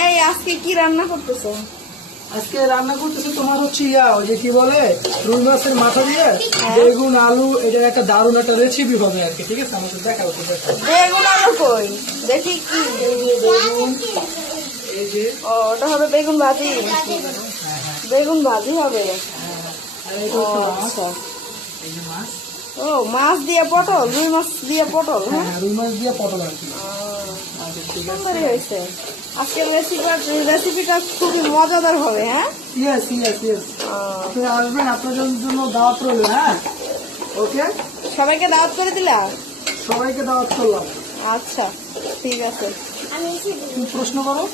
এই আজকে কি রান্না করতেছো? আজকে রান্না করতেছে তোমার হচ্ছে ওই যে কি বলে রুই মাছের মাথা দিয়ে বেগুন আলু, এটা একটা দারুণ একটা রেসিপি হবে আর কি। ঠিক আছে, আমাদের দেখাবো। বেগুন আলু কই দেখি কি? বেগুন, এই যে ও ওটা হবে বেগুন ভাজি। বেগুন ভাজি হবে। আর এই হচ্ছে মাছ। আচ্ছা, এই যে মাছ, ও মাছ দিয়ে পটল, রুই মাছ দিয়ে পটল। হ্যাঁ, রুই মাছ দিয়ে পটল আর কি। আচ্ছা, ঠিক আছে। সুন্দরই হয়েছে। আজকের রেসিপিটা খুবই মজাদার হবে। হ্যাঁ, ইয়েস ইয়েস ইয়েস, আপনি আসবেন, আপনাদের জন্য দাওয়াত রইল। হ্যাঁ, ওকে, সবাইকে দাওয়াত করে দিলা? সবাইকে দাওয়াত করলাম। আচ্ছা, ঠিক আছে। তুমি প্রশ্ন করো।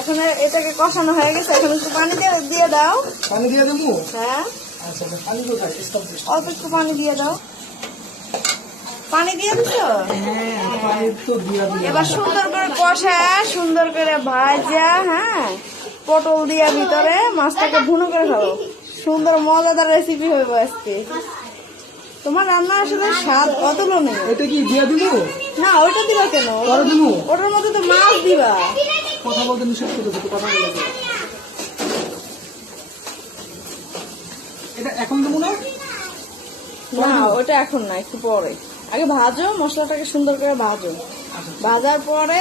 এখন এটাকে কষানো হয়ে গেছে, এখন একটু পানি দিয়ে দাও। পানি দিয়ে দেবো? হ্যাঁ, আচ্ছা, পানি কোথায়? অল্প একটু পানি দিয়ে দাও। পানি দিয়ে দিছো? হ্যাঁ, পানি তো দিয়ে দিলাম। এবার সুন্দর করে কষা, সুন্দর করে ভাজা। হ্যাঁ, পটল দিয়া ভিতরে মাছটাকে ভুনো করে খাবো। সুন্দর মজাদার রেসিপি হবে আজকে। তোমার রান্না আসলে স্বাদ অতুলনীয়। এটা কি দিয়ে দিব? না, ওইটা দিবা কেন? পরে দিবো? ওটার মধ্যে তো মাছ দিবা। কথা বলতে নিষেধ করতেছে, তো কথা বলে। এটা এখন দেবো না? না, ওটা এখন না, একটু পরে। আগে ভাজো, মশলাটাকে সুন্দর করে ভাজো। ভাজার পরে